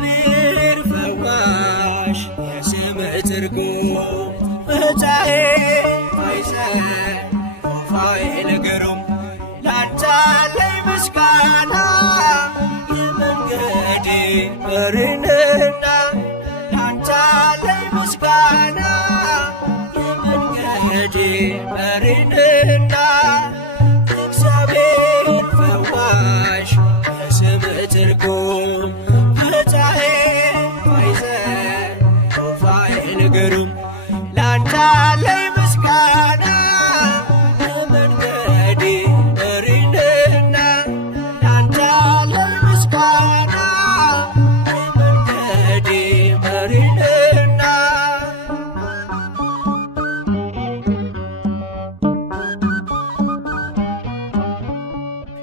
እግዚአብሔር ፈዋሽ የስምህ ትርጉም ፍታዬ ማይዘን ሩፋኤል ግሩም ላንተ አለኝ ምስጋና የመንገዴ መሪንና ላንተ አለኝ ምስጋና የመንገዴ መሪንና እግዚአብሔር ፈዋሽ የስምህ ትርጉም ፍታዬ ማይዘን ሩፋኤል ግሩም ላንተ አለኝ ምስጋና የመንገዴ መሪንና ላንተ አለኝ ምስጋና የመንገዴ መሪንና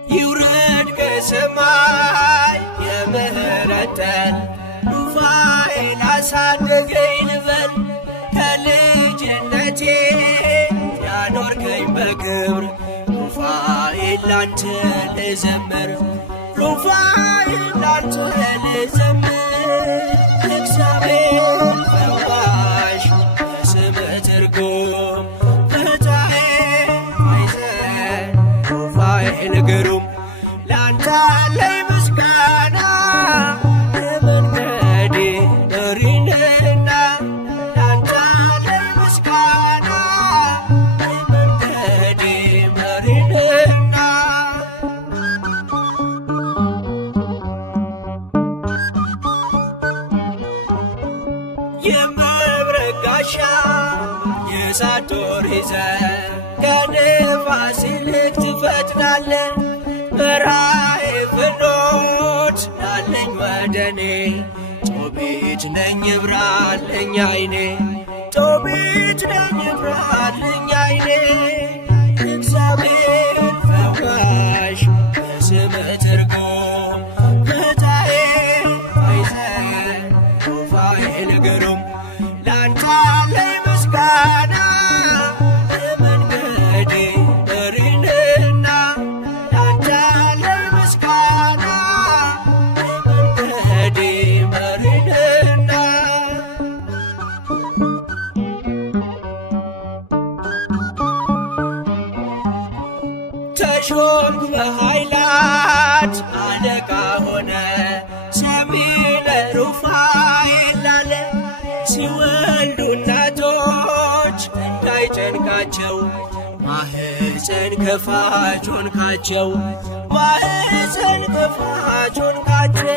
ይውረድ ከሰማይ የምህረት ጠል ሩፋኤል አሳደገኝ ልበል ከልጅነቴ ያኖርከኝ በክብር ሩፋኤል ላንተ ልዘምር ሩፋኤል ላንተ ልዘምር እግዚአብሔር ፈዋሽ የስምህ ትርጉም ፍታዬ ማይዘን ሩፋኤል ግሩም ላንተ አለኝ ምስጋና የመንገዴ መሪንና ላንተ አለኝ ምስጋና የመንገዴ መሪንና የመብረቅ ጋሻ የእሳት ጦር ይዘህ ከንፋስ ይልቅ ትፈጥናለህ በራእይ ፍኖት ላለኝ ወደኔ ጦቢት ነኝ ብራልኝ አይኔ ጦቢት ነኝ ብራልኝ አይኔ እግዚአብሔር ፈዋሽ የስምህ ትርጉም ፍታዬ ማይዘን ሩፋኤል ግሩም ላንተ አለኝ ምስጋና የመንገዴ መሪንና ላንተ አለኝ ምስጋና የመንገዴ መሪንና ተሾምክ በኃይላት አለቃ ሆነ ሰሚነ ሩፋኤል ላለ ሲወልዱ እናቶች እንዳይጨንቃቸው ማህፀን ከፋች ሆንካቸው ማህፀን ከፋች ሆንካቸው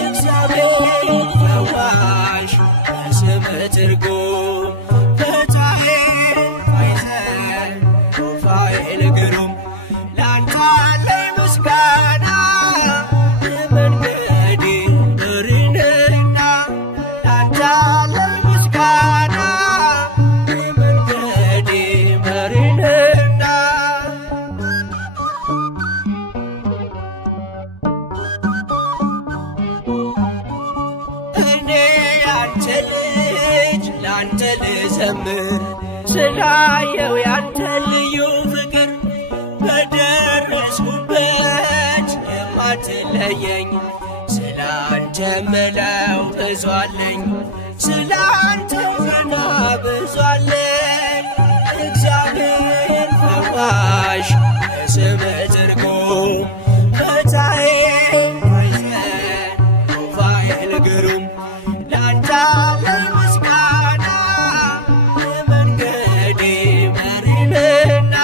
እግዚአብሔር ፈዋሽ የስምህ ትርጉም ፍታዬ ማይዘን ሩፋኤል ግሩም ላንተ አለኝ ምስጋና የመንገዴ መሪንና ላንተ አለኝ ምስጋና የመንገዴ መሪንና እኔ ያንተ ልጅ ላንተ ልዘምር ስላየው ያንተ ልዩ ፍቅር በደረስኩበት የማትለየኝ ስላንተ ምለው ብዙ አለኝ ስላንተ ገና ብዙ አለኝ እግዚአብሔር ፈዋሽ የስምህ ትርጉም ፍታዬ ማይዘን ሩፋኤል ግሩም ላንተ አለኝ ምስጋና የመንገዴ መሪንና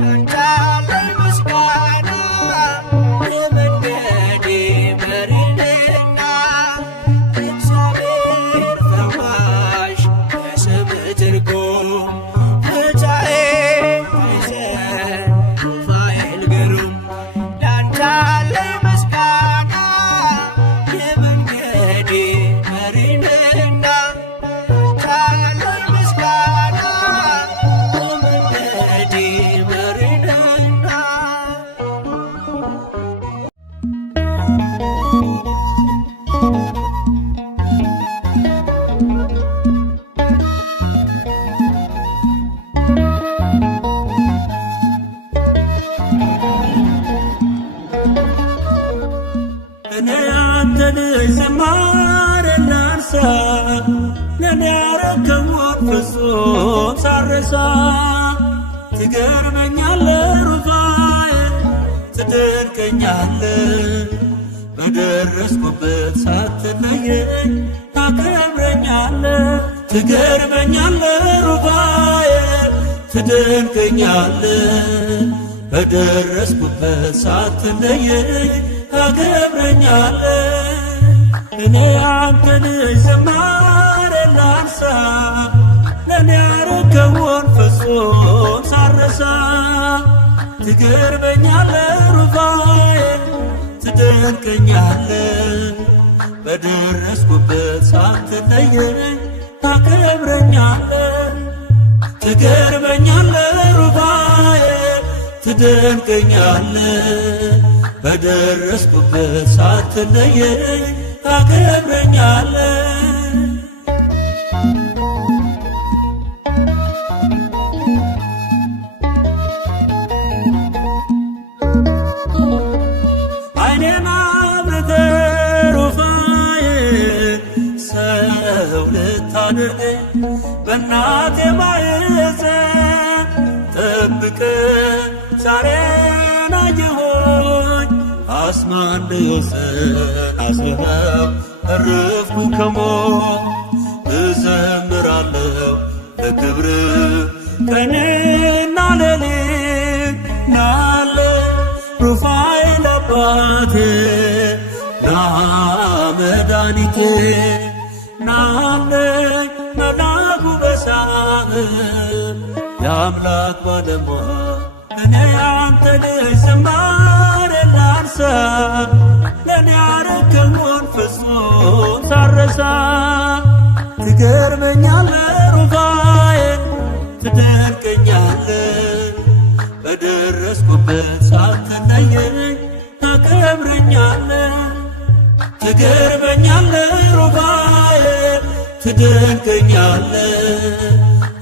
ላንተ አለኝ ምስጋና የመንገዴ መሪንና እግዚአብሔር ፈዋሽ የስምህ ትርጉም ፍታዬ ማይዘን ሩፋኤል ያረከውን ፍጹም ሳረሳ ትገርመኛለህ ሩፋኤል ትደንቀኛለህ በደረስኩበት ሳትለየኝ ታከብረኛለህ ትገርመኛለህ ሩፋኤል ትደንቀኛለህ በደረስኩበት ሳትለየኝ ታከብረኛለህ እኔ አንተን ዝማሬ ላንሳ ለኔ ያረከውን ፍጹም ሳረሳ ትገርመኛለህ ሩፋኤል ትደንቀኛለህ በደረስኩበት ሳትለየኝ ታከብረኛለህ ትገርመኛለህ ሩፋኤል ትደንቀኛለህ በደረስኩበት ሳትለየኝ ታከብረኛለህ ዓይኔን አብርተህ ሩፋኤል ሰው ልታደርገኝ በእናቴ ማኅፀን ጠብቀህ ዛሬን አየሁኝ አስማንዮስን አስበኸው ተረፍኩ ከሞት እዘምራለሁ ለክብርህ ቀንና ሌሊት ናለ ሩፋኤል አባቴ ና መድኃኒቴ ናለኝ መልአኩ በሳህል የአምላክ ባለሟል እኔ ያንተ ልጅ ዝማሬ ላንሳ ለኔ ያረከውን ፍጹም ሳረሳ ትገርመኛለህ ሩፋኤል ትደንቀኛለህ በደረስኩበት ሳትለየኝ ታከብረኛለህ ትገርመኛለህ ሩፋኤል ትደንቀኛለህ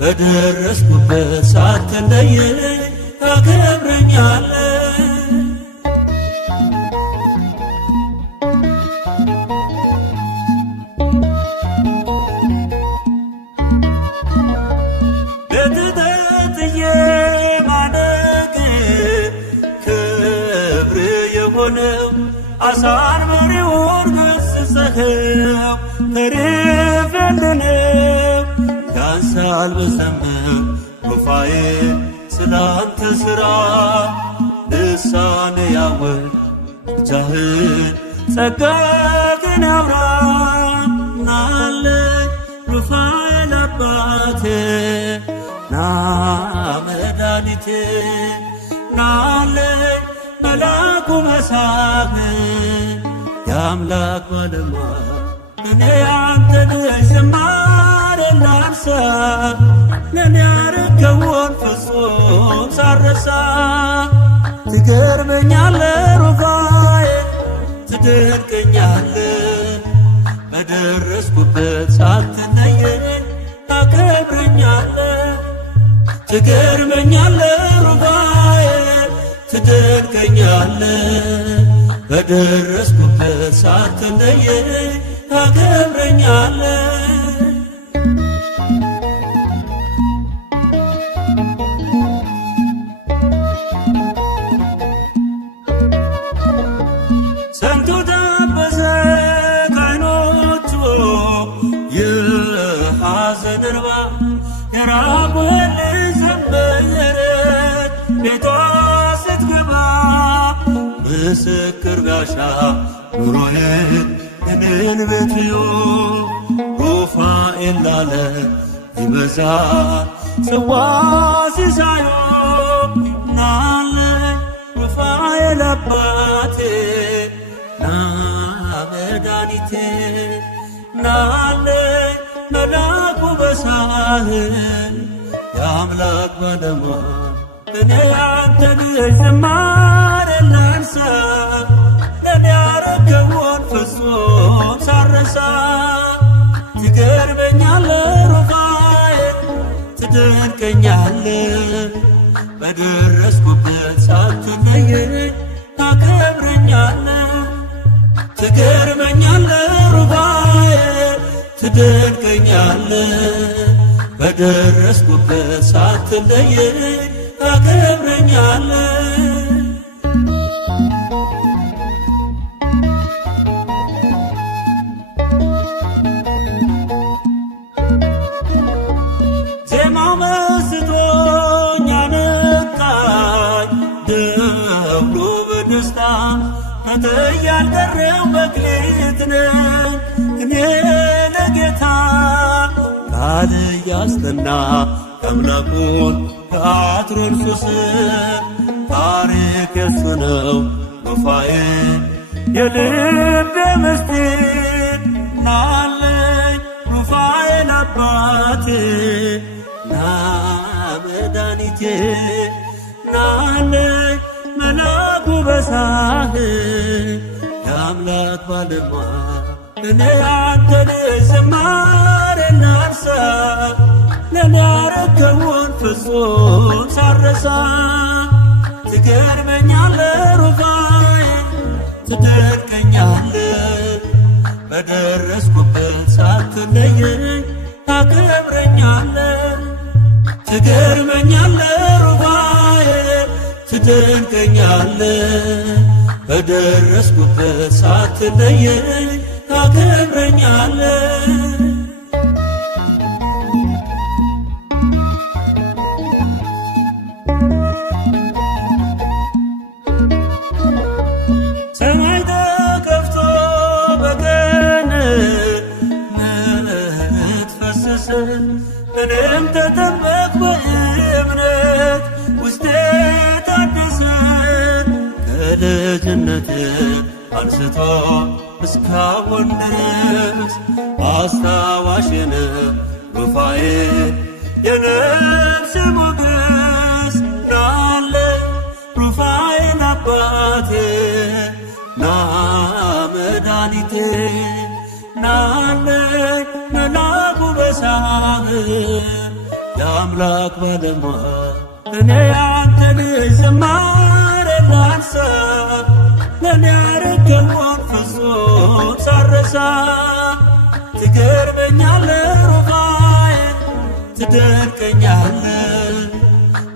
በደረስኩበት ሳትለየኝ ታከብረኛለህ ለትተትዬ ማደግ ክብር የሆነው አሳን መሪውን ገሥጸኸው ተርፌልነው ያንሳል ብዘምር ሩፋኤል ስላንተ ሥራ ልሳኔ ያወድ ብቻህን ጸጋህን ያውራ ናለኝ ሩፋኤል አባቴ ና መድኃኒቴ ናለኝ መልአኩ መሳፍንት የአምላክ ባለሟል እኔ ያንተን ዝማሬ ላንሳ ለኔ ያረከውን ፍጹም ሳረሳ ትገርመኛለህ ሩፋኤል ትደንቀኛለህ በደረስኩበት ሳትለየኝ ታከብረኛለህ ትገርመኛለህ ሩፋኤል ትደንቀኛለህ በደረስኩበት ሳትለየኝ ታከብረኛለህ ሰምቶ ታበሰ ከዓይኖቹ የሐዘን እንባ የራቁን ልጅ ዘንበየረት ቤቷ ስትገባ ምስክር ጋሻ ኑሮዬን እኔን ቤትዮ ሩፋኤል ላለ ይበዛ ጽዋ ሲሳዮ ናለኝ ሩፋኤል አባቴ ና መድኃኒቴ ናለኝ መልአኩ በሳህል የአምላክ ባለሟል እኔ ያንተን ዝማሬ ላንሳ ለኔ ያረከውን ፍጹም ሳረሳ ትገርመኛለህ ሩፋኤል ትደንቀኛለህ በደረስኩበት ሳትለየኝ ታከብረኛለህ ትገርመኛለህ ሩፋኤል ትደንቀኛለህ በደረስኩበት ሳትለየኝ ታከብረኛለህ። ዜማው መስጦኝ አነቃኝ ደብሩ በደስታ አንተ ያልቀረው መክሊት ነኝ እኔ ለጌታ ቃል ያስጠና አምላኩን ከአትሮንሱስ ታሪክ የሱ ነው ሩፋኤል የልቤ ምስጢር ናለኝ ሩፋኤል አባቴ ና መድኃኒቴ ናለኝ መላኩ በሳህል የአምላክ ባለሟል እኔ አንተን ዝማሬ ላንሳ ለኔ ያረከውን ፍጹም ሳረሳ ትገርመኛለህ ሩፋኤል ትደንቀኛለህ በደረስኩበት ሳትለየኝ ታከብረኛለህ ትገርመኛለህ ሩፋኤል ትደንቀኛለህ በደረስኩበት ሳትለየኝ ታከብረኛለህ ሰማይ ተከፍቶ በቀን ምሕረት ፈሰሰ እኔም ተጠመቅኩ በእምነት ውስጤ ታደሰ ከልጅነት አንስቶ እስካሁን ድረስ አስታዋሽን ሩፋኤል የነፍሴ ሞገስ ናለኝ ሩፋኤል አባቴ ና መድኃኒቴ ናለኝ መላኩ በሳህል የአምላክ ባለሟል እኔ አንተን ዝማሬ ላንሳ ለኔ ያረከውን ፍጹም ሳረሳ ትገርመኛለህ ሩፋኤል ትደንቀኛለህ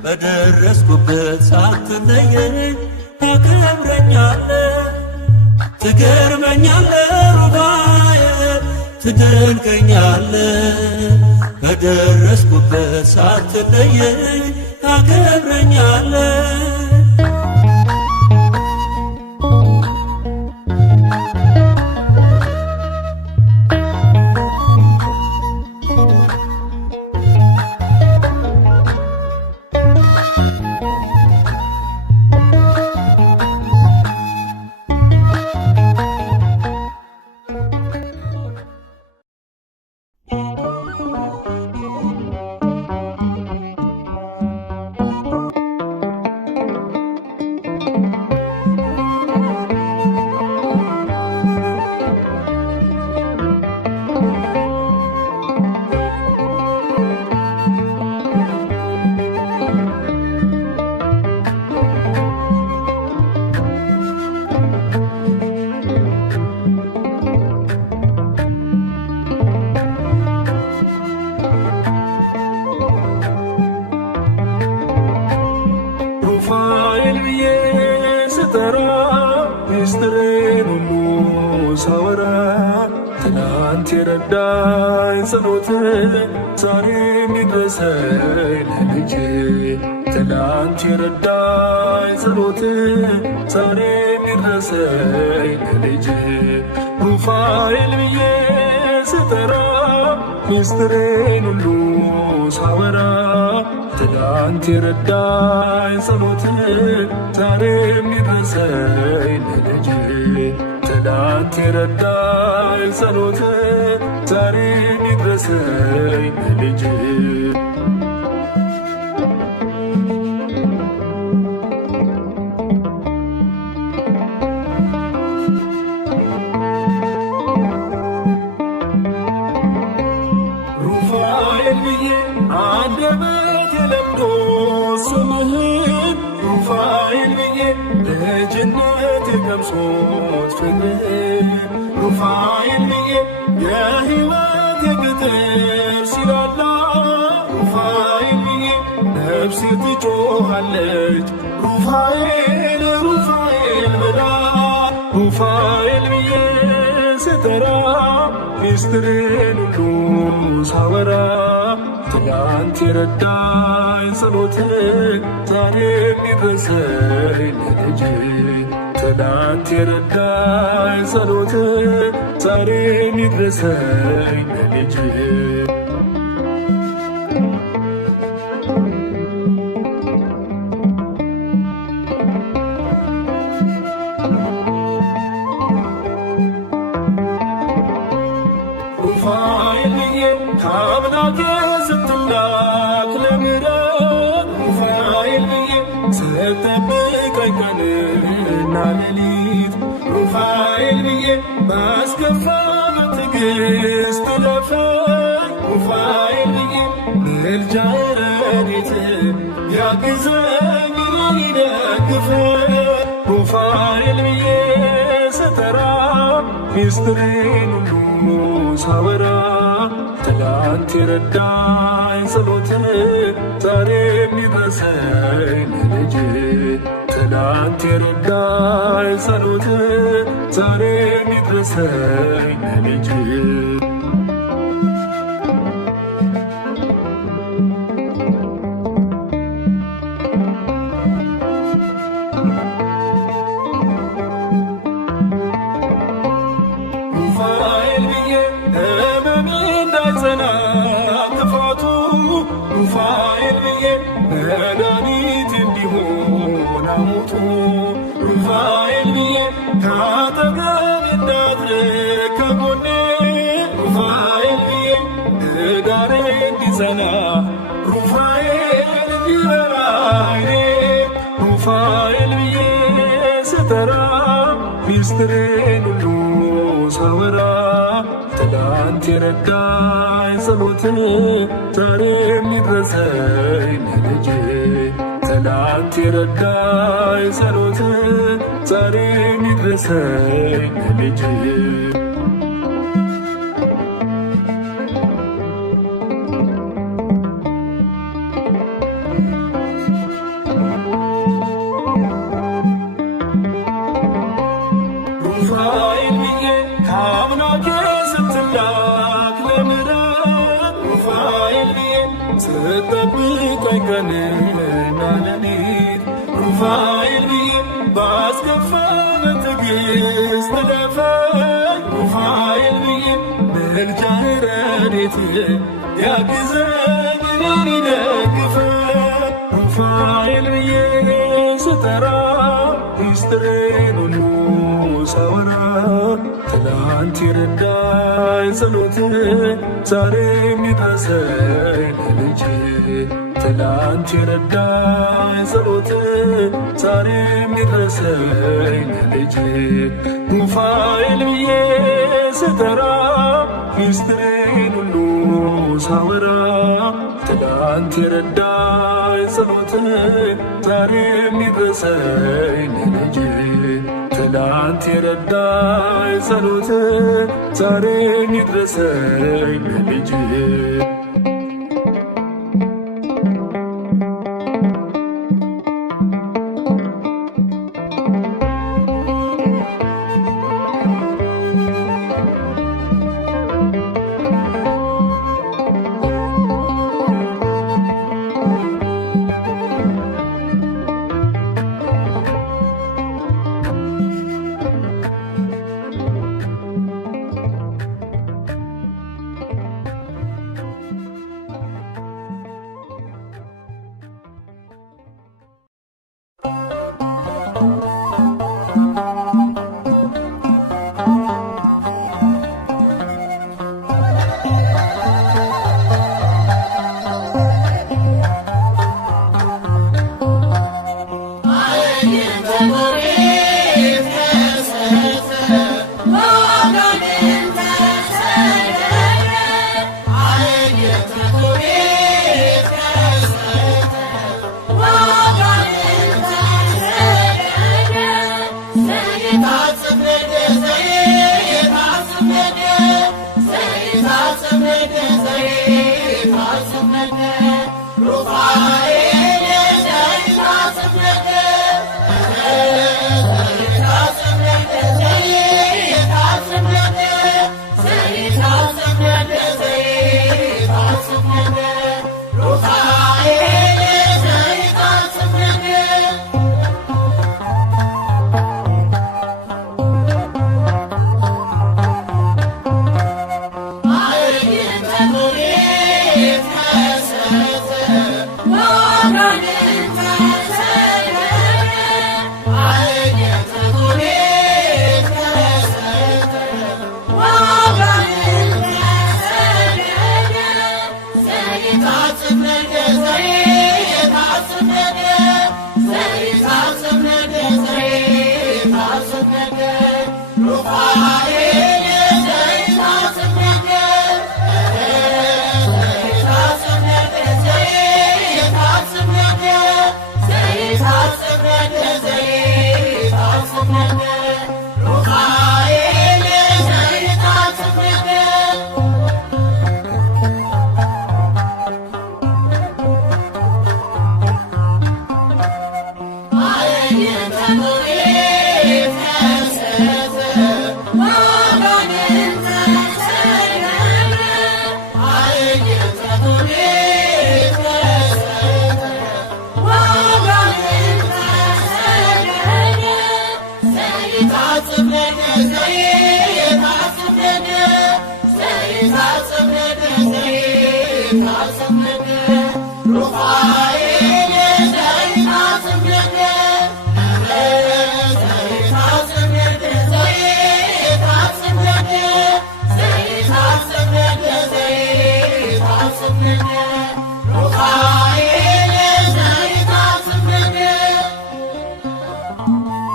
በደረስኩበት ሳትለየኝ ታከብረኛለህ ትገርመኛለህ ሩፋኤል ትደንቀኛለህ በደረስኩበት ሳትለየኝ ታከብረኛለህ ሩፋኤል ብዬ ስጠራ ሚስጥሬን ሁሉ ሳወራ ትናንት የረዳኝ ጸሎት ዛሬም ይድረሰኝ ለልጄ ትናንት የረዳኝ ጸሎት ዛሬም ይድረሰኝ ለልጄ ሩፋኤል ብዬ ስጠራ ሚስጥሬን ሁሉ ሳወራ ትናንት የረዳኝ ጸሎት ዛሬም ይድረሰኝ ለልጄ ትናንት የረዳኝ ጸሎት ዛሬም ይድረሰኝ ለልጄ ሩፋኤል ብዬ አንደበቴ ለምዶ ስምህን ሩፋኤል ብዬ ልጅነቴ ቀምሶት ፍቅርህን ሩፋኤል ብዬ የሕይወቴ ቅጥር ሲላላ ነፍሴ ትጮኻለች ሩፋኤል ሩፋኤል ብላ ሩፋኤል ብዬ ስጠራ ሚስጥሬን ሁሉ ሳወራ ትላንት የረዳኝ ጸሎት ዛሬ የሚድረሰኝ ለልጄ ትላንት የረዳኝ ጸሎት ዛሬ የሚድረሰኝ ለልጄ ሩፋኤል ብዬ ከአምላኬ ስትላክ ለምሕረት ሩፋኤል ብዬ ስትጠብቀኝ ቀንና ሌሊት ሩፋኤል ብዬ ባስከፋ በትዕግሥት ለፈኝ ሩፋኤል ብዬ ምልጃዬ ረድኤቴ ያግዘኝ ይደግፈኝ ሩፋኤል ብዬ ስጠራ ሚስጥሬን ሁሉ ሳወራ ትላንት የረዳኝ ጸሎት ዛሬ የሚድረሰኝ ለልጄ ትላንት የረዳኝ ጸሎት ዛሬ የሚድረሰኝ ለልጄ ሩፋኤል ብዬ ሕመሜ እንዳይጸና ክፋቱ ሩፋኤል ብዬ መድኃኒት እንዲሆን ሐሞቱ ሩፋኤል ብዬ ከአጠገቤ እንዳትርቅ ከጎኔ ሩፋኤል ብዬ ትዳሬ እንዲጸና ሩፋኤል እንዲበራ ዓይኔ ሩፋኤል ብዬ ስጠራ ሚስጥሬን ሁሉ ሳወራ ትላንት የረዳኝ ጸሎት ዛሬ የሚድረሰኝ ለልጄ ትላንት የረዳኝ ጸሎት ዛሬ የሚድረሰኝ ለልጄ ሩፋኤል ብዬ ከአምላኬ ስትላክ ለምሕረት ሩፋኤል ብዬ ስትጠብቀኝ ቀንና ሌሊት ሩፋኤል ብዬ ባስከፋ በትዕግሥት ለፈኝ ሩፋኤል ብዬ ምልጃዬ ረድኤቴ ያግዘኝ እኔን ይደግፈኝ ሩፋኤል ብዬ ስጠራ ሚስጥሬን ሁሉ ሳወራ ትላንት የረዳኝ ጸሎት ዛሬ የሚድረሰኝ ለልጄ ትላንት የረዳኝ ጸሎት ዛሬ የሚድረሰኝ ለልጄ ሩፋኤል ብዬ ስጠራ ሚስጥሬን ሁሉ ሳወራ ትላንት የረዳኝ ጸሎት ዛሬ የሚድረሰኝ ለልጄ ትላንት የረዳኝ ጸሎት ዛሬ የሚድረሰኝ ለልጄ Rufael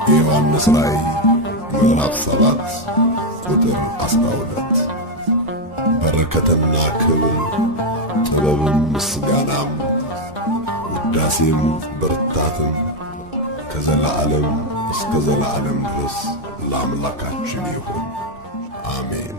ዮሐንስ ራእይ ምዕራፍ 7 ቁጥር 12 በረከትና ክብር ጥበብም ምስጋናም ውዳሴም ብርታትም ከዘላለም እስከ ዘላለም ድረስ ለአምላካችን ይሁን፣ አሜን።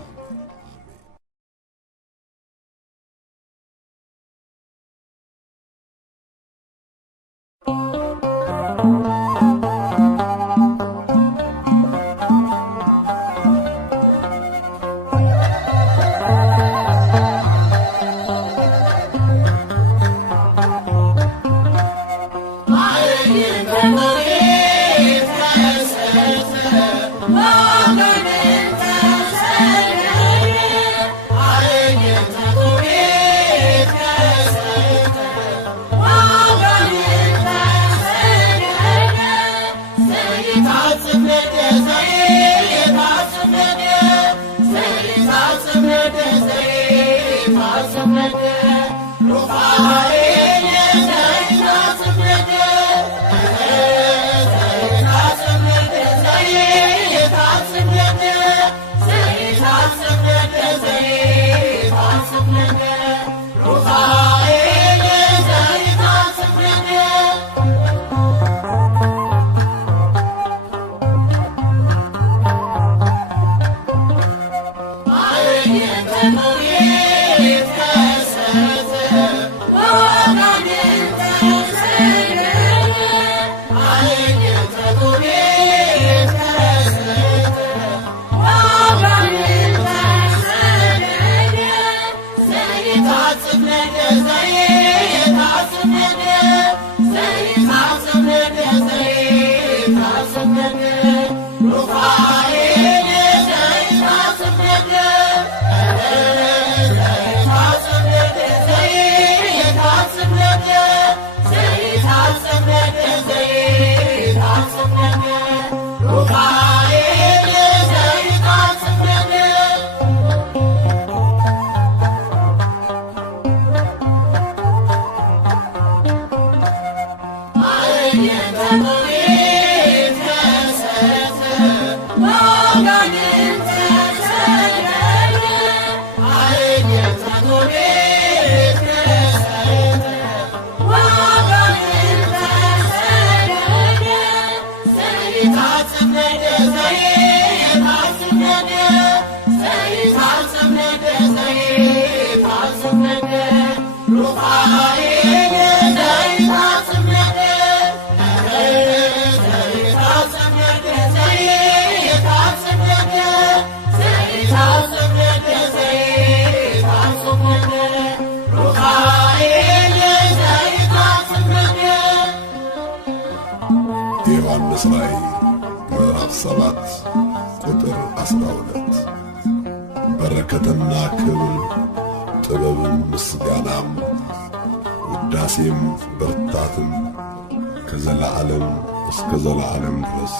ዮሐንስ ራእይ ምዕራፍ 7 ቁጥር 12 በረከትና ክብር ጥበብም ምስጋናም ውዳሴም ብርታትም ከዘላለም እስከ ዘላለም ድረስ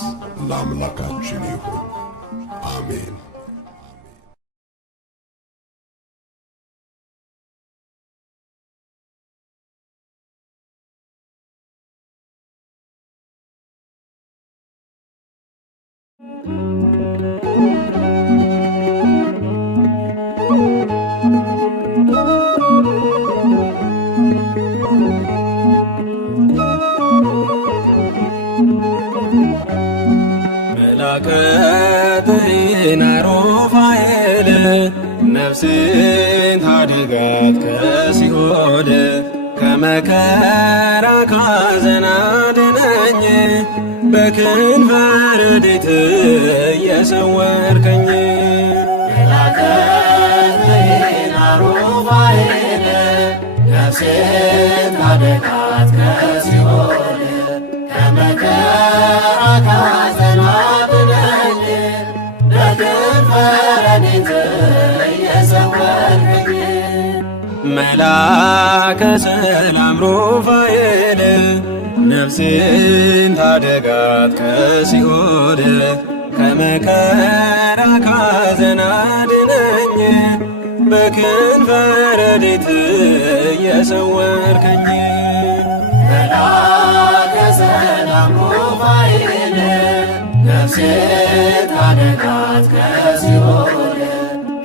ለአምላካችን ይሁን፣ አሜን። መልአከ ጥሪና ሩፋኤል ነፍሴን ታድጋት ከሲኦል ከመከራ ካዘን አድነኝ በክንፈ ረድኤት እየሰወርከኝ። መልአከ ጥሪና ሩፋኤል ነፍሴን ታድጋት ከሲኦል ከመከራ ካዘን አድነኝ በክንፈ ረድኤት እየሰወርከኝ። መልአከ ሰላም ሩፋኤል ነፍሴን ታደጋት ከሲኦል ከመከራ ካዘን አድነኝ በክንፈ ረድኤት እየሰወርከኝ። መልአከ ሰላም ሩፋኤል ነፍሴን ታደጋት ከሲኦል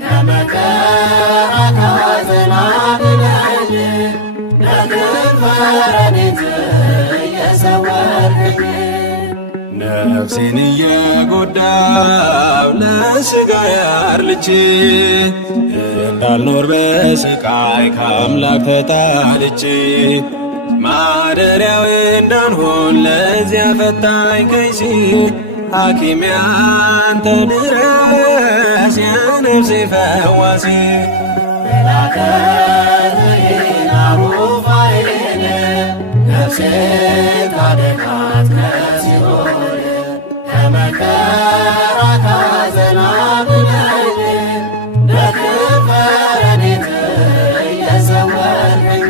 ከመከራ ካዘን አድነኝ በክንፈ ረድኤት እየሰወርከኝ። ነፍሴን እየጎዳው ለሥጋ ያርልቼ እንዳልኖር በስቃይ ከአምላክ ተጣልቼ ማደሪያዊ እንዳንሆን ለዚያ ፈታኝ ከይሲ ሐኪሜ አንተ ድረስ የነፍሴ ፈዋሲ። መልአከ ጥሪና ሩፋኤል ነፍሴን ታደጋት ከሲኦል ከመከራ ካዘን አድነኝ በክንፈ ረድኤት እየሰወርከኝ።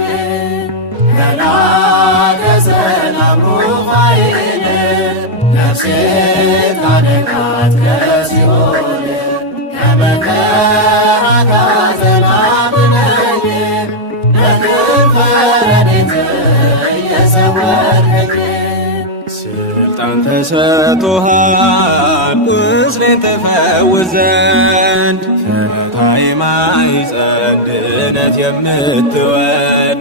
መልአከ ሰላም ሩፋኤል ነፍሴን ታደጋት ከሲኦል ከመከራ ካዘን አድነኝ በክንፈ ረድኤት እየሰወርከኝ። ስልጣን ተሰጥቶሃል ቁስሌን ትፈውስ ዘንድ ፈታኝ ማኅፀን ድነት የምትወድ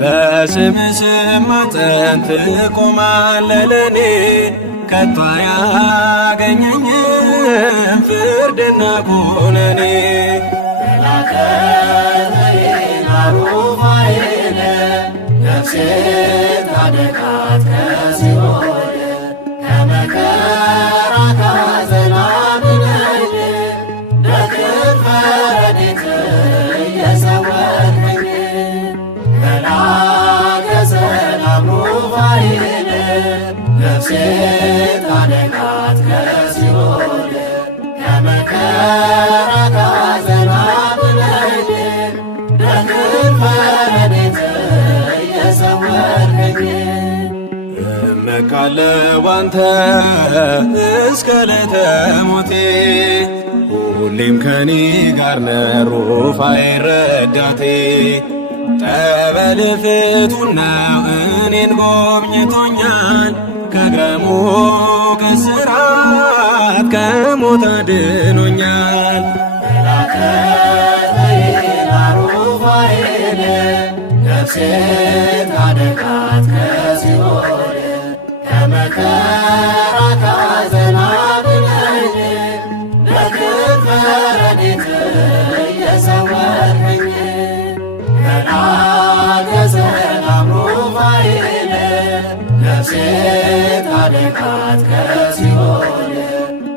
በስምህ ስማጸን ትቆማለህ ለኔ ከቶ አያገኘኝም ፍርድና ኩነኔ። መልአከ ጥሪና ሩፋኤል ነፍሴን ታደጋት ከሲኦል ከመከራ ካዘን አድነኝ በክንፈ ረድኤት እየሰወርከኝ። መልአከ ሰላም ሩፋኤል ነፍሴን ታደጋት ከሲኦል ከመከራ ካዘን አድነኝ በክንፈ ረድኤት እየሰወርከኝ። እመካለሁ ባንተ እስከ ዕለተ ሞቴ ሁሌም ከኔ ጋር ነህ ሩፋኤል ረዳቴ። ጠበልህ ፍቱን ነው እኔን ጎብኝቶኛል ከግረሙ ከስራት ከሞት አድኖኛል። መልአከ ጥሪና ሩፋኤል ነፍሴን ታደጋት ከሲኦል ከመከራ ካዘን አድነኝ በክንፈ ረድኤት እየሰወርከኝ። መልአከ ሰላም ሩፋኤል ነፍሴን ታደጋት ከሲኦል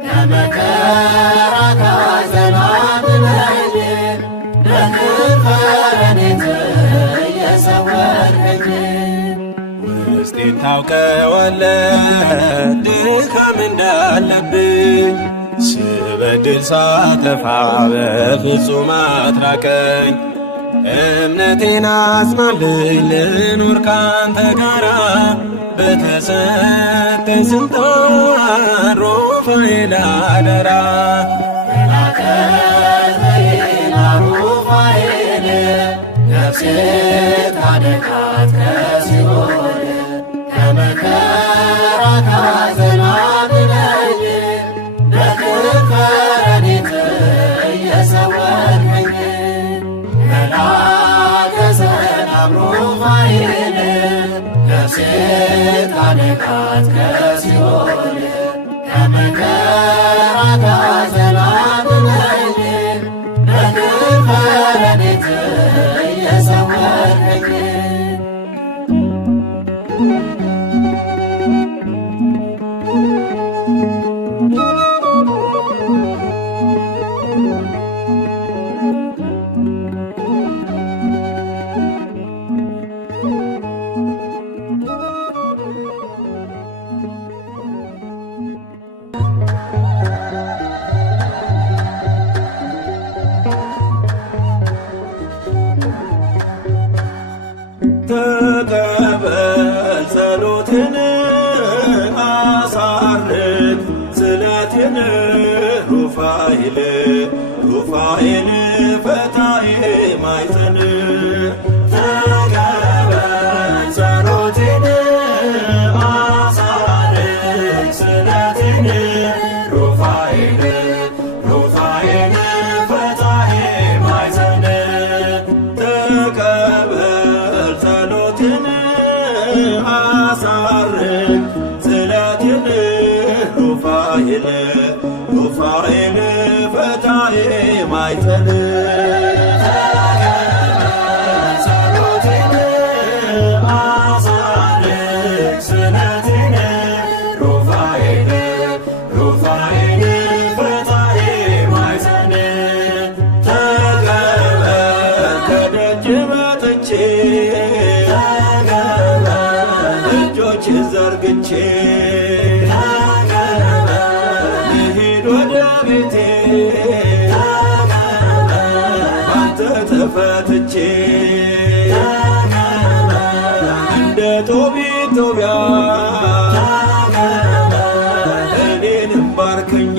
ከመከራ ካዘን አድነኝ በክንፈ ረድኤት እየሰወርከኝ። ውስጤን ታውቀዋለህ ድካም እንዳለብኝ ስበድል ሳጠፋ በፍጹም አትራቀኝ። እምነቴን አጽናልኝ ልኑር ካንተ ጋራ በተሰጠኝ ስልጣን ሩፋኤል አደራ። መልአከ ጥሪና ሩፋኤል ነፍሴን ታደጋት ከሲኦል ከመከራ ካዘን አድነኝ አነቃት ከሲኦል ከመከራ ከሐዘን አድነኝ በክንፈ ረድኤትህ እየሰወርከኝ ተቀበል ጸሎቴን አሳርግ ስለቴን ሩፋኤል ሩፋኤል ፈታዬ ማይፀን ተቀበል ጸሎቴን አሳርግ ስለቴን ሩፋኤል ሩፋኤል ፈታዬ ማይፀን ተቀበል ጸሎቴን አሳርግ ስለቴን ሩፋኤል ሩፋኤል ፈታዬ ማይፀን ተቀበል ጸሎቴን አሳርግ ስለቴን ሩፋኤል ሩፋኤል ፈታዬ ማይፀን ተቀበል ከደጅ መጥቼ እጆች ዘርግቼ ልሂድ ወደ ቤቴ ባንተ ተፈትቼ እንደ ጦቢት ጦቢያ እኔንም ባርከኝ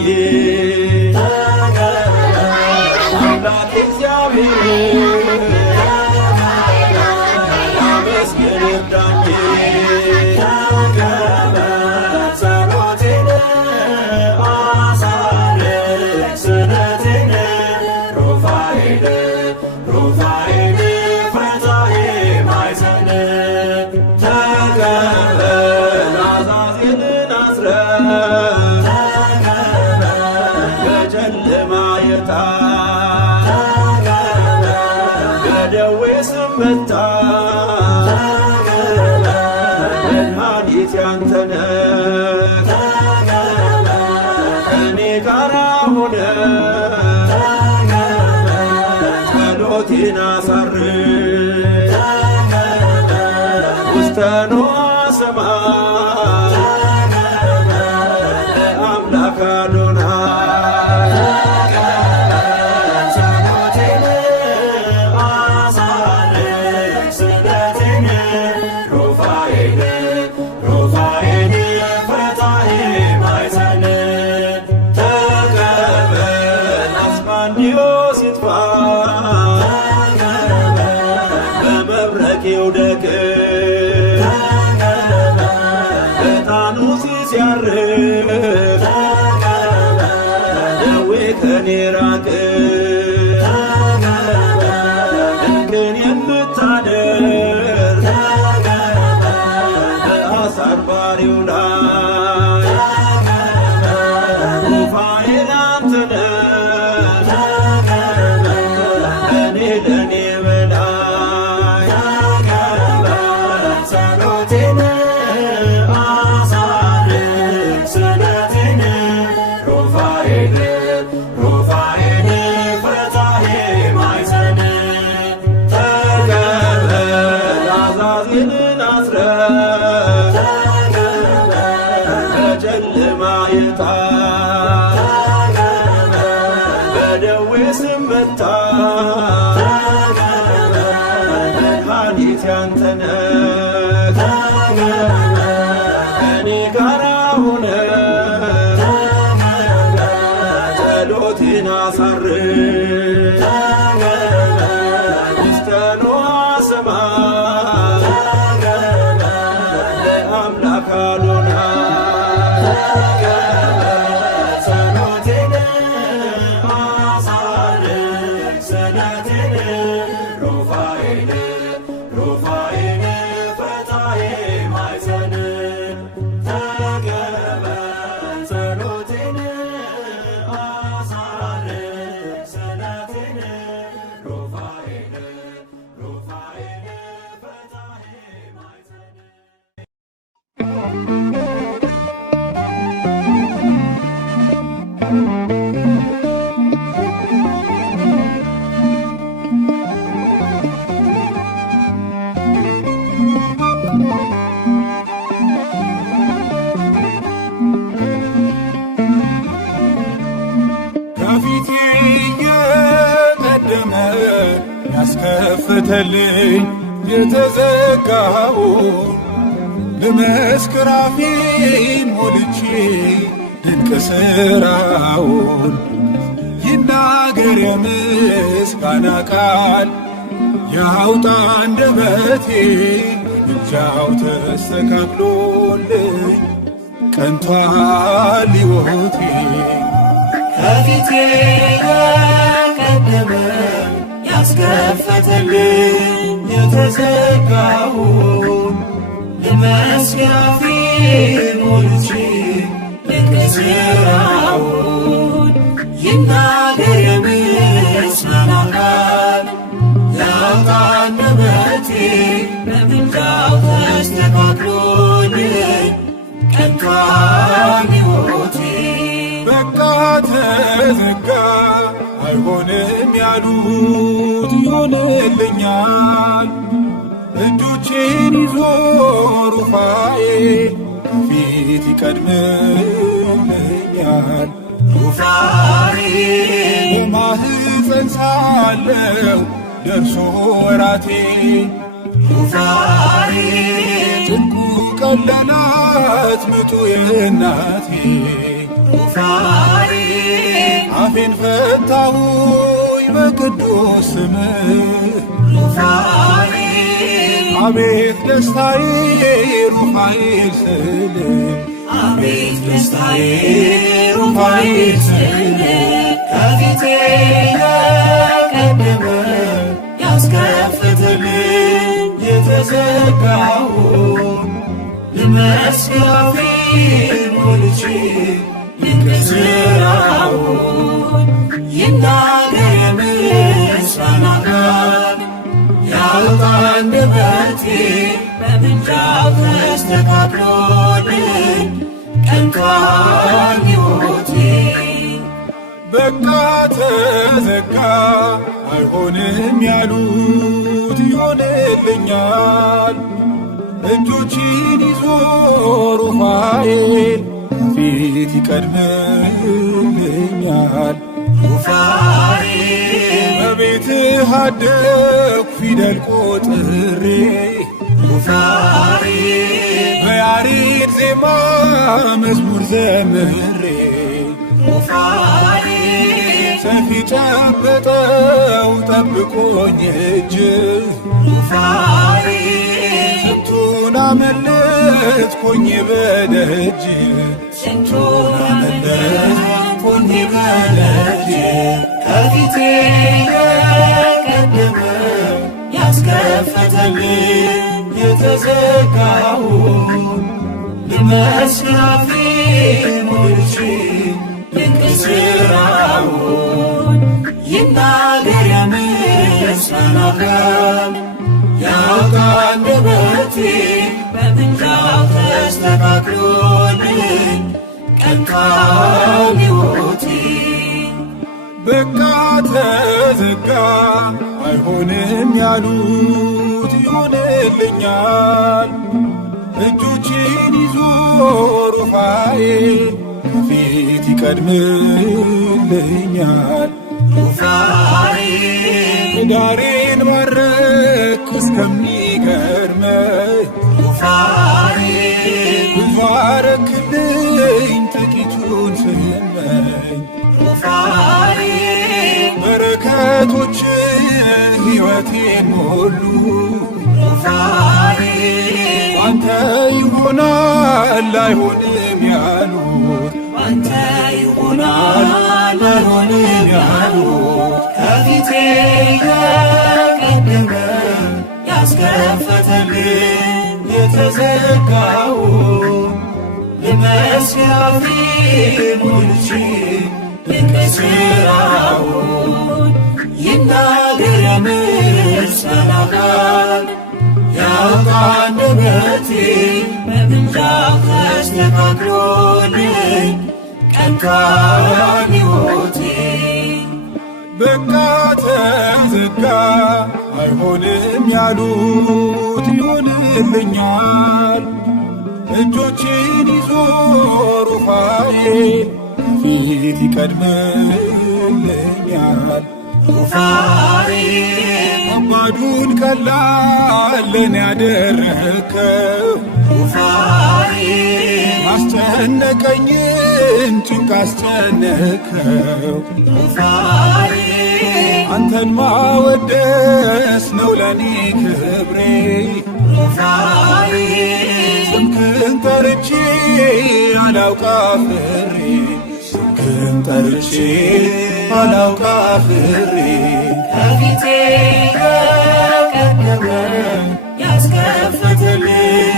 አምላክ እግዚአብሔር ላመስግን እርዳኝ ተቀበል ጸሎቴን አሳርግ ስለቴን ሩፋኤል ሩፋኤል ፈታዬ ማይፀን ተቀበል አዛዜልን አስረህ በጨለማ የጣል በደዌ ስመታ መድኃኒት ያንተ ነህ ከእኔ ጋር ሆነህ ጸሎቴን አሳርግ ውስተ ንዋየ ሰማይ ለአምላክ አዶናይ ጸሎቴን አሳርግ ስለቴን ሩፋኤል ሩፋኤል ፈታዬ ማይፀን ተቀበል አስማንዲዮስ ይጥፋ በመብረቅ ይውደቅ ዕጣኑ ሲያርግ ደዌ ከኔ ራቅ ድንቅን የምታደርግ በአሳር ባሪው ላይ ሩፋኤል አንተ ነህ ለእኔ በላይ ተቀበል ጸሎቴን አሳርግ ስለቴን ሩፋኤል ሩፋኤል ፈታዬ ማይፀን ተቀበል አዛዜልን አስረህ በጨለማ የጣል በደዌ ስመታ መድኃኒት ያንተ ነህ ከእኔ ጋር ሆነህ ጸሎቴን አሳርግ ውስተ ንዋየ ሰማይ ለአምላክ አዶናይ ጸሎቴን አሳርግ ስለቴን ሩፋኤል ሩፋኤል ፈታዬ ማይፀን ከፊቴ የቀደመ ያስከፈተልኝ የተዘጋውን ልመስክር አፌን ሞልቼ ድንቅ ሥራውን ይናገር የምስጋና ቃል ያውጣ አንደበቴ ምልጃው ተስተካክሎልኝ ቀንቷል ሕይወቴ። ከፊቴ የቀደመ ያስከፈተልኝ የተዘጋውን ልመስክር አፌን ሞልቼ ድንቅ ሥራውን ይናገር የምስጋና ቃል ያውጣ አንደበቴ በምልጃው ተስተካክሎልኝ ቀንቷል ሕይወቴ። በቃ ተዘጋ አይሆንም ያሉት ይሆንልኛል። እጆቼን ይዞ ሩፋኤል ከፊት ይቀድምልኛል። ሩፋኤል በማኅፀን ሳለሁ ደርሶ ወራቴ ሩፋኤል ጭንቁ ቀለላት ምጡ የእናቴ ሩፋኤል አፌን ፈታሁኝ በቅዱስ ስምህ ሩፋኤል አቤት ደስታዬ ሩፋኤል ስል አቤት ደስታዬ ሩፋኤል ስል ከፊቴ የቀደመ ያስከፈተልኝ የተዘጋውን ልመስክር አፌን ሞልቼ ድንቅ ሥራውን ይናገር የምስጋና ቃል ያውጣ አንደበቴ በምልጃው ተስተካክሎልኝ ቀንቷል ሕይወቴ። በቃ ተዘጋ አይሆንም ያሉት ይሆንልኛል። እጆችን ይዞ ሩፋኤል ፊት ይቀድምልኛል። ሩፋኤል በቤትህ አደግኩ ፊደል ቆጥሬ ሩፋኤል በያሬድ ዜማ መዝሙር ዘምሬ ሩፋኤል ሰፊ ጨበጠው ጠብቆኝ እጅ ሩፋኤል ስንቱን አመለጥኩኝ በደጅ ስንቱን አመለጥኩኝ በደጅ ከፊቴ የቀደመ ያስከፈተልኝ የተዘጋውን ልመስክር አፌን ሞልቼ ድንቅ ሥራውን ይናገር የምስጋና ቃል ያውጣ አንደበቴ በምልጃው ተስተካክሎልኝ ቀንቷል ሕይወቴ። በቃ ተዘጋ አይሆንም ያሉት ይሆንልኛል። እጆቼን ይዞ ሩፋኤል ከፊት ይቀድምልኛል። ሩፋኤል ዳሬን ባረክ እስከሚገርመኝ ሩፋኤል ብዙ አረክልኝ ጥቂቱን ስመኝ ሩፋኤል በረከቶች ሕይወቴን ሞሉ። ሩፋኤል አንተ ይሆናል አይሆንም ያሉት አንተ ይሆናል አይሆንም ያሉት ከፊቴ የቀደመ ያስከፈተልኝ የተዘጋውን ልመስክር አፌን ሞልቼ ድንቅ ሥራውን ይናገር የምስጋና ቃል ያውጣ አንደበቴ በምልጃው ተስተካክሎልኝ ቀንቷል ሕይወቴ። በቃ ተዘጋ አይሆንም ያሉት ይሆንልኛል። እጆችን ይዞ ሩፋኤል ፊት ይቀድምልኛል። ሩፋኤል ከባዱን ቀላል ለኔ ያደረከው ሩፋኤል አስጨነቀኝን ጭንቅ አስጨነከው። ሩፋኤል አንተን ማወደስ ነው ለኔ ክብሬ። ሩፋኤል ስምህን ጠርቼ አላውቅ አፍሬ ስምህን ጠርቼ አላውቅ አፍሬ ከፊቴ የቀደመ ያስከፈተልኝ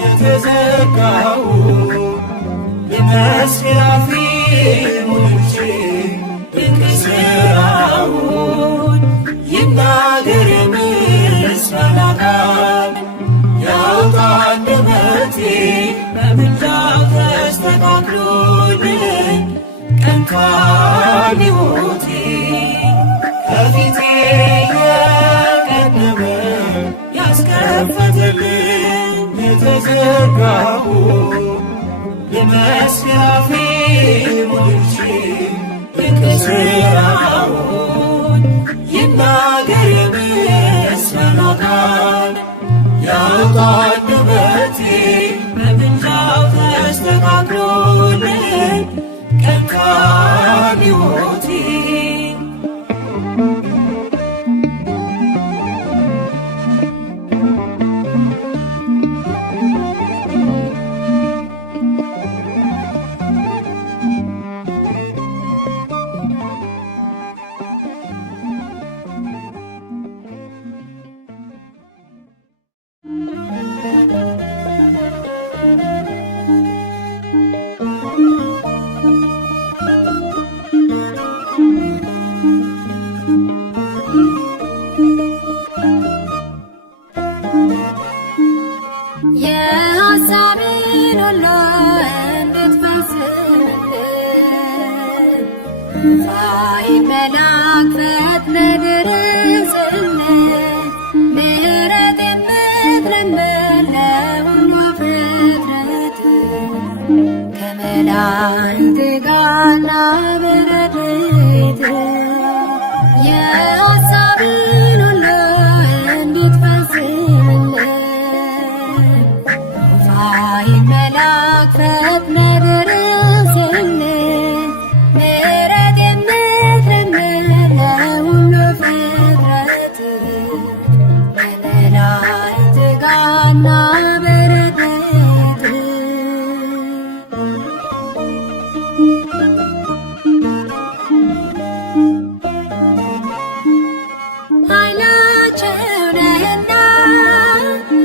የተዘጋው የመስቀል አፊሙልቼ ድንቅ ሥራውን ይናገር የምስጋና ቃል ያውጣ አንደበቴ በምልጃው ተስተካክሎልኝ ቀንቷል ሕይወቴ። ከፊቴ የቀደመ ያስከፈተልኝ የተዘጋው የመስቀል አፊሙልቼ ድንቅ ሥራውን ይናገር የምስጋና ቃል ያውጣ አንደበቴ በምልጃው ተስተካክሎልኝ ቀንቷል ሕይወቴ። የሐሳቤን ሁሉ እንድትፈጽምልኝ ሳይመላክ ፈጥነህ ድረስልኝ። ምሕረት የምትለምን ለሁሉ ፍጥረት ከመላእክት ጋር በረድኤት የሐሳቤን ሁሉ እንድትፈጽምልኝ ሳይመላክ ፈጥነህ ድረስልኝ። ምሕረት የምትለምን ለሁሉ ፍጥረት ከመላእክት ጋር በረድኤት ኃይላቸው ነህና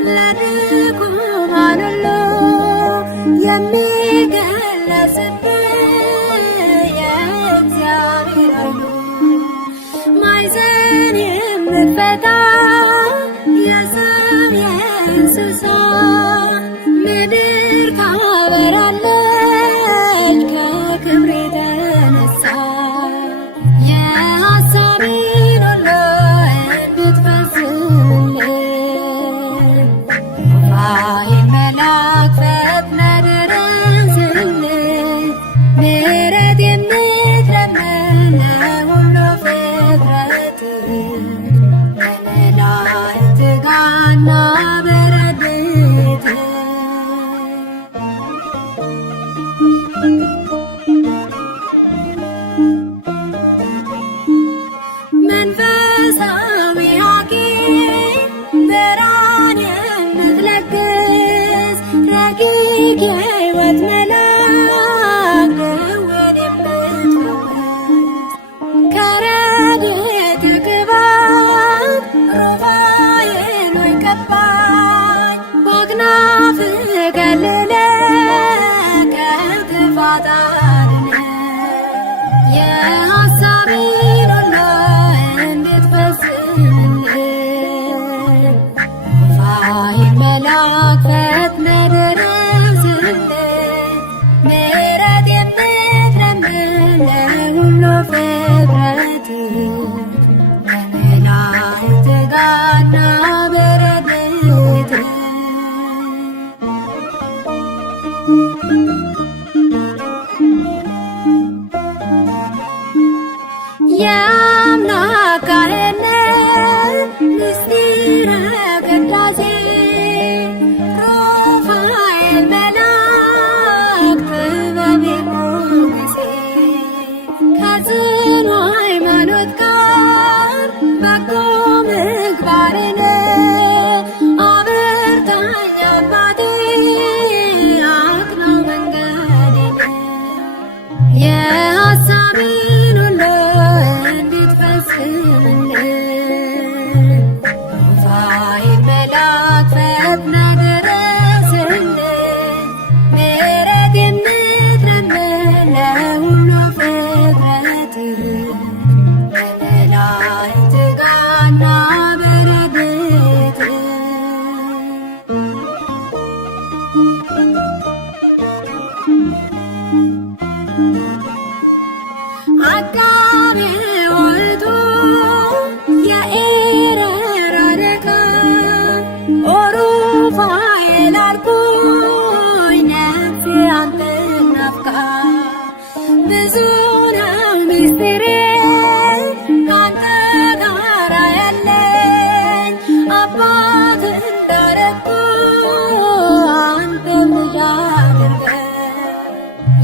ለድኩማን ሁሉ የሚገለጽብህ የእግዚአብሔር ኃይሉ ማዕዘን የምትፈታ የሰው የእንስሳ ምድር ታበራለች ከክብር የተነሳ የሐሳቤን ሁሉ እንድትፈጽምልኝ ሳይመላክ ፈጥነህ ድረስልኝ። ምሕረት የምትለምን ለሁሉ ፍጥረት ከመላእክት ጋር በረድኤት መንፈሳዊ ሐኪም ብርሃን የምትለግስ ረቂቅ የሕይወት መልአክ ደዌን የምትፈውስ ከረድኤት ቅባት ሩፋኤል ሆይ ቀባኝ በአክናፍህ ከልለህ ከክፋት አድነኝ። የሐሳቤን ሁሉ እንድትፈጽምልኝ ሳይመላክ ፈጥነህ ድረስልኝ። ምሕረት የምትለምን ፍጥረት በመላእክት ጋና በረድኤት የአምላክ ካህን ምስጢረ ቅዳሴ ሩፋኤል መልአክ ጥበብ ሞገሴ ከጽኑ ሃይማኖት ጋር በጎ ምግባርን አበርታኝ አባቴ አቅናው መንገዴን የሐሳቤን ሁሉ እንድትፈጽምልኝ ሩፋኤል መልአክ ፈጥነህ ድረስልኝ ምሕረት የምትለምን ለሁሉ ፍጥረት በመላእክት ጋና በረድኤት አቃቤ ወልዱ የኤረር አለቃ ኦ ሩፋኤል አልኩኝ ነፍሴ አንተን ናፍቃ ብዙ ነው ምስጢሬ ካንተ ጋር ያለኝ አባት እንዳረግኩ አንተም ልጅ አድርገኝ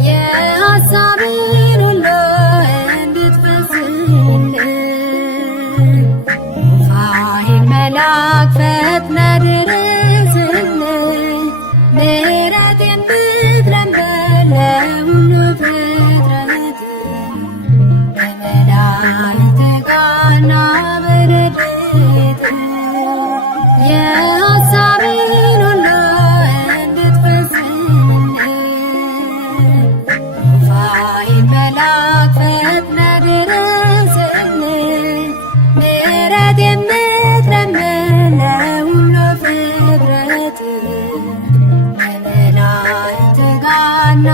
የሐሳቤን ሁሉ እንድትፈጽምልኝ ሩፋኤል መልአክ ፈጥነህ ድረስልኝ ምሕረት የምትለምን ለሁሉ ፍጥረት በመላእክት ጋና በረድኤት የሐሳቤን ሁሉ እንድትፈጽምልኝ ሩፋኤል መልአክ ፈጥነህ ድረስልኝ ምሕረት የምትለምን ለሁሉ ፍጥረት በመላእክት ጋና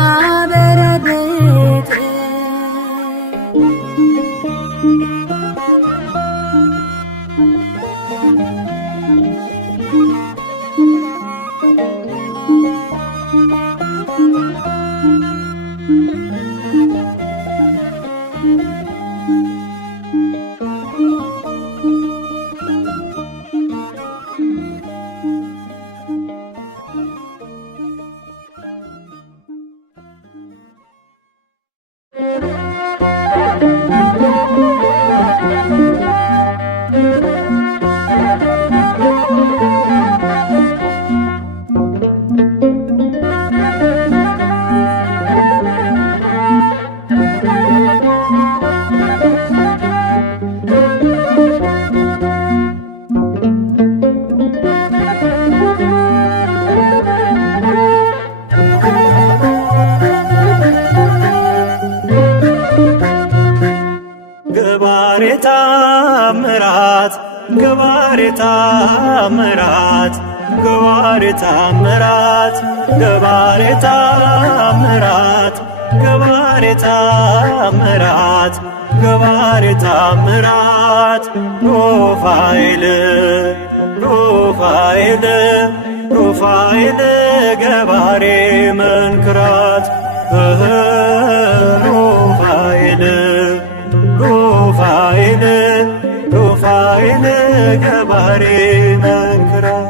በረድኤት ገባሬ ተአምራት ገባሬ ተአምራት ገባሬ ተአምራት ገባሬ ተአምራት ገባሬ ተአምራት ገባሬ ተአምራት ሩፋኤል ሩፋኤል ሩፋኤል ገባሬ መንክራት ሩፋኤል ሩፋኤል ሩፋኤል ገባሬ መንክራት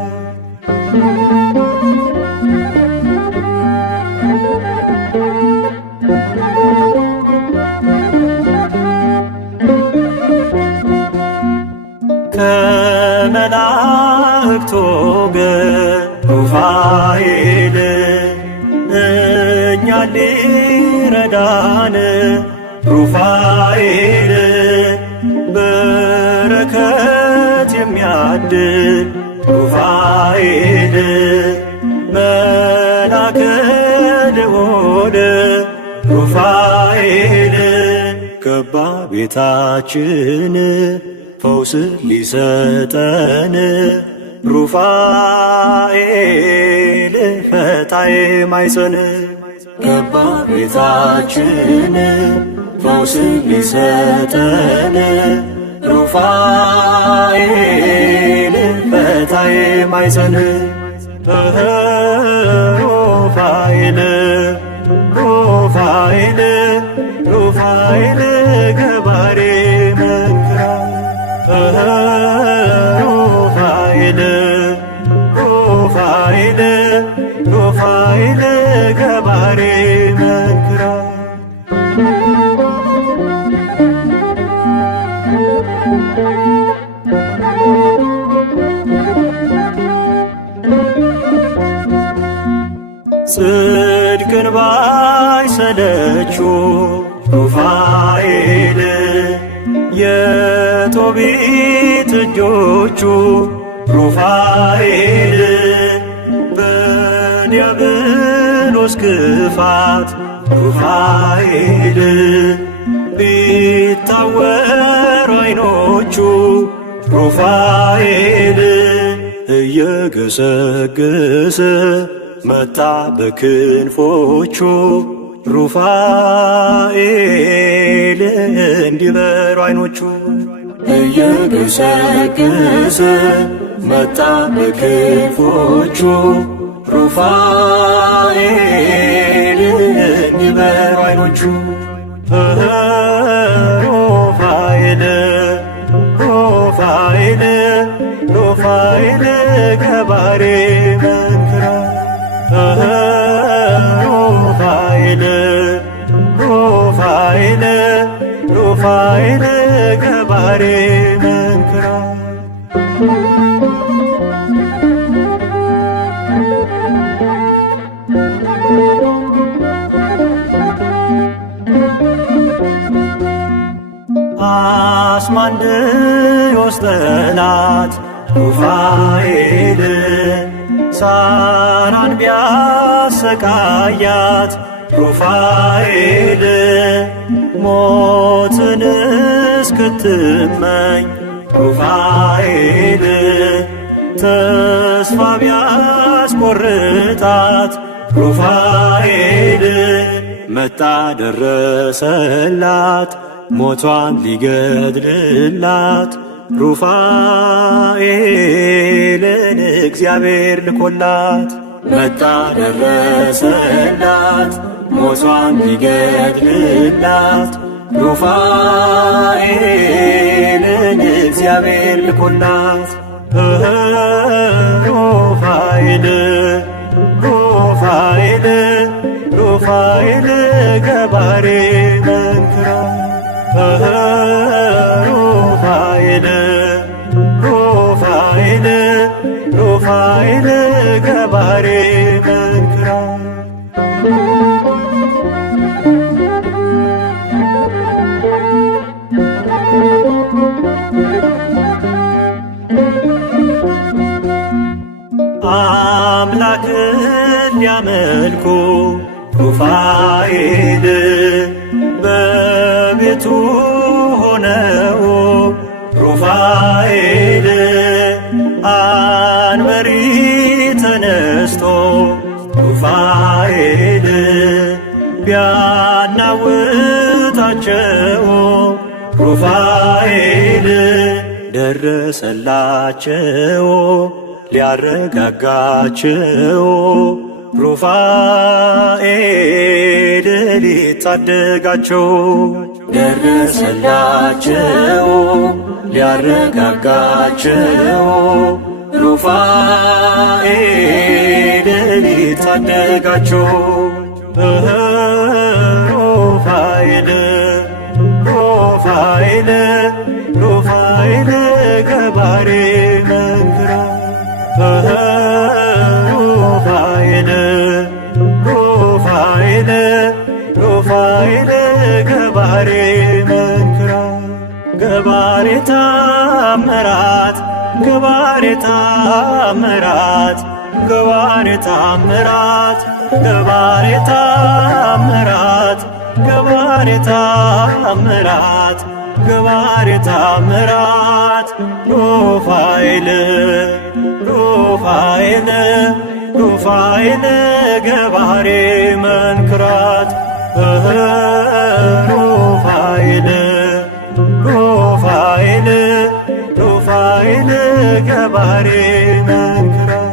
ከመላእክት ወገን ሩፋኤል እኛን ሊረዳን ሩፋኤል በረከት የሚያድል ሩፋኤል መላከ ልዑል ሩፋኤል ገባ ቤታችን ፈውስ ሊሰጠን ሩፋኤል ፈታዬ ማይፀን ገባ ቤታችን ፈውስ ሊሰጠን ሩፋኤል ፈታይ ማይፀን ሩፋኤል ሩፋኤል ሩፋኤል ገባሬ መንክራት ሩፋኤል ሩፋኤል ሩፋኤል ገባሬ መንክራት ጽድቅን ባይሰለቹ ሩፋኤል የጦቢት እጆቹ ሩፋኤል በዲያብሎስ ክፋት ሩፋኤል ቢታወሩ ዓይኖቹ ሩፋኤል እየገሰገሰ መጣ በክንፎቹ ሩፋኤል እንዲበሩ ዓይኖቹ እየገሰገሰ መጣ በክንፎቹ ሩፋኤል እንዲበሩ ዓይኖቹ ሩፋኤል ሩፋኤል ሩፋኤል ገባሬ መንክራት ሩፋኤል ሩፋኤል ሩፋኤል ገባሬ መንክራት አስማንድዮስ ጠላት ሩፋኤል ሳራን ቢያሰቃያት ሩፋኤል ሞትን እስክትመኝ ሩፋኤል ተስፋ ቢያስቆርጣት ሩፋኤል መጣ ደረሰላት ሞቷን ሊገድልላት ሩፋኤልን እግዚአብሔር ልኮላት መጣ ደረሰላት ሞቷን ሊገድልላት ሩፋኤልን እግዚአብሔር ልኮላት ሩፋኤል ሩፋኤል ሩፋኤል ገባሬ መንክራት ሩፋኤል ሩፋኤል ሩፋኤል ገባሬ መንክራት አምላክን ሊያመልኩ ሩፋኤል በቤቱ ሆነው ሩፋኤል አንበሪ ተነስቶ ሩፋኤል ቢያናውጣቸው ሩፋኤል ደረሰላቸው ሊያረጋጋቸው ሩፋኤል ሊታደጋቸው ደረሰላቸው ሊያረጋጋቸው ሩፋኤል ሊታደጋቸው ሩፋኤል ሩፋኤል ሩፋኤል ገባሬ መንክራት ሩፋኤል ሩፋኤል ሩፋኤል ገባሬ መንክራት ገባሬ ተአምራት ገባሬ ተአምራት ገባሬ ተአምራት ገባሬ ተአምራት ገባሬ ተአምራት ገባሬ ተአምራት ሩፋኤል ሩፋኤል ሩፋኤል ገባሬ መንክራት ሩፋኤል ገባሬ መንክራት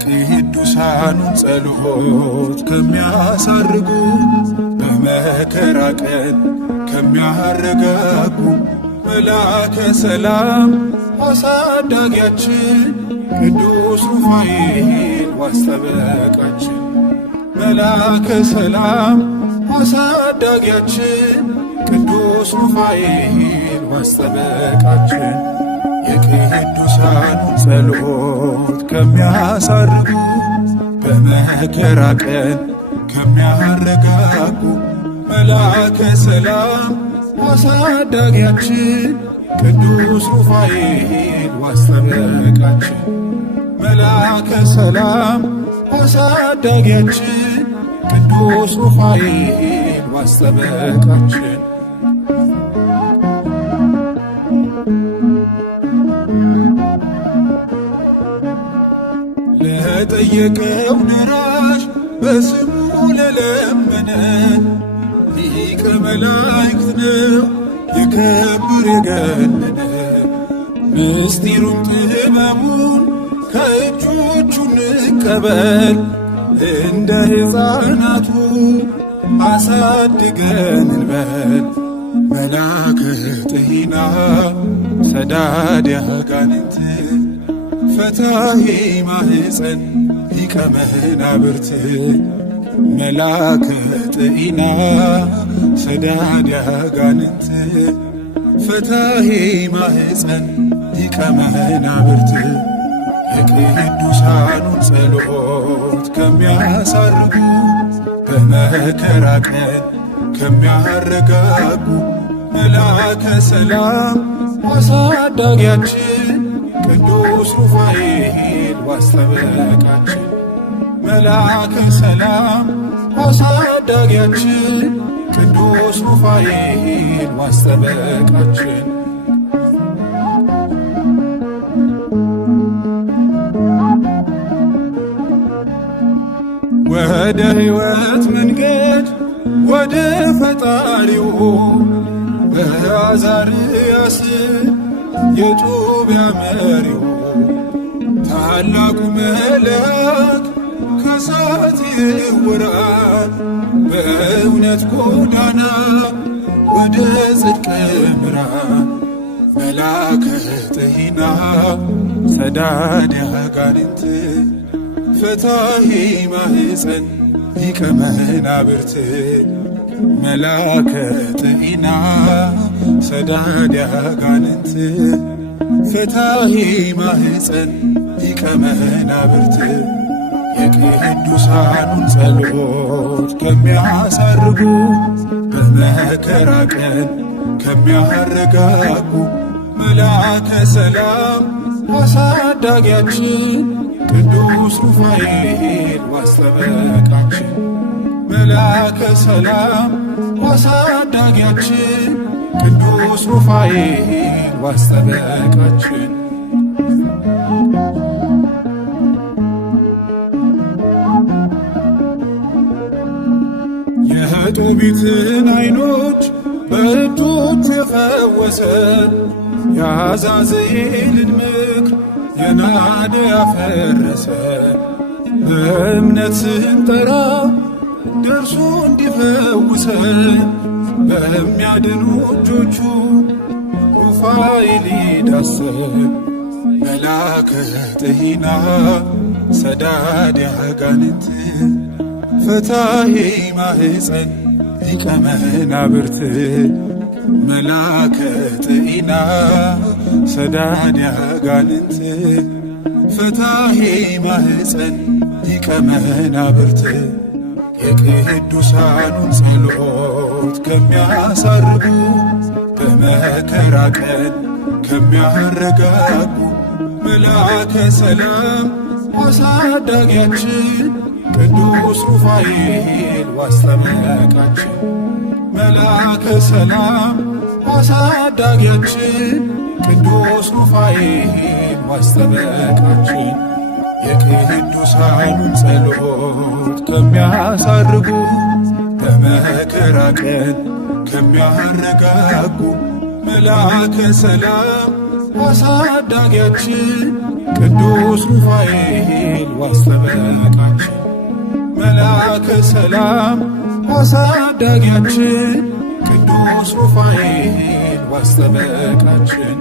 የቅዱሳኑን ጸሎት ከሚያሳርጉ በመከራ ቀን ከሚያረጋጉ መልአከ ሰላም አሳዳጊያችን ቅዱስ ሩፋኤል ዋስጠበቃችን መልአከ ሰላም አሳዳጊያችን ቅዱስ ሩፋኤል ዋስጠበቃችን የቅዱሳኑን ጸሎት ከሚያሳርጉ በመከራ ቀን ከሚያረጋጉ መልአከ ሰላም አሳዳጊያችን ቅዱስ ሩፋኤል ዋስጠበቃችን መልአከ ሰላም አሳዳጊያችን ቅዱስ ሩፋኤል ዋስጠበቃችን ለጠየቀው ደራሽ በስሙ ለለመነ ሊቀ መላእክት ነው የከብር የገነነ ምስጢሩን ጥበቡን ከእጆቹ እንቀበል እንደ ሕፃናቱ አሳድገን እንበል መልአከ ጤና ሰዳድ አጋንንት ፈታሒ ማኅፀን ሊቀ መናብርት መልአከ ጤና ሰዳድ አጋንንት ፈታሒ ማኅፀን ሊቀ መናብርት የቅዱሳኑን ጸሎት ከሚያሳርጉ በመከራ ቀን ከሚያረጋጉ መልአከ ሰላም አሳዳጊያችን ቅዱስ ሩፋኤል ዋስጠበቃችን መልአከ ሰላም አሳዳጊያችን ቅዱስ ሩፋኤል ዋስጠበቃችን ወደ ሕይወት መንገድ ወደ ፈጣሪው በአዛርያስ የጦቢያ መሪው ታላቁ መልአክ ከሳት ይወራል በእውነት ጎዳና ወደ ጽድቅ ምራን መልአከ ጤና ሰዳድ አጋንንት ፈታሒ ማኅፀን ሊቀ መናብርት መልአከ ጤና ሰዳድ አጋንንት ፈታሒ ማኅፀን ሊቀ መናብርት የቅዱሳኑን ጸሎት ከሚያሳርጉ በመከራ ቀን ከሚያረጋጉ መልአከ ሰላም አሳዳጊያችን ቅዱስ ሩፋኤል ዋስጠበቃችን መልአከ ሰላም አሳዳጊያችን ቅዱስ ሩፋኤል ዋስጠበቃችን የጦቢትን ዓይኖች በእጆች የፈወሰ የአዛዝኤልን ምክር የናደ ያፈረሰ በእምነት ስንጠራ ደርሶ እንዲፈውሰን በሚያድኑ እጆቹ ሩፋኤል ይዳሰን መልአከ ጤና ሰዳድ አጋንንት ፈታሒ ማኅፀን ሊቀ መናብርት መላከ ጤና ሰዳን ያጋንንት ፈታሄ ማህፀን ሊቀ መናብርት የቅዱሳኑን ጸሎት ከሚያሳርጉ በመከራ ቀን ከሚያረጋጉ መልአከ ሰላም አሳዳጊያችን ቅዱስ ሩፋኤል ዋስጠበቃችን መልአከ ሰላም አሳዳጊያችን ቅዱስ ሩፋኤል ዋስጠበቃችን የቅዱሳኑን ጸሎት ከሚያሳርጉ በመከራ ቀን ከሚያረጋጉ መልአከ ሰላም አሳዳጊያችን ቅዱስ ሩፋኤል ዋስጠበቃችን መልአከ ሰላም አሳዳጊያችን ቅዱስ ሩፋኤል ዋስጠበቃችን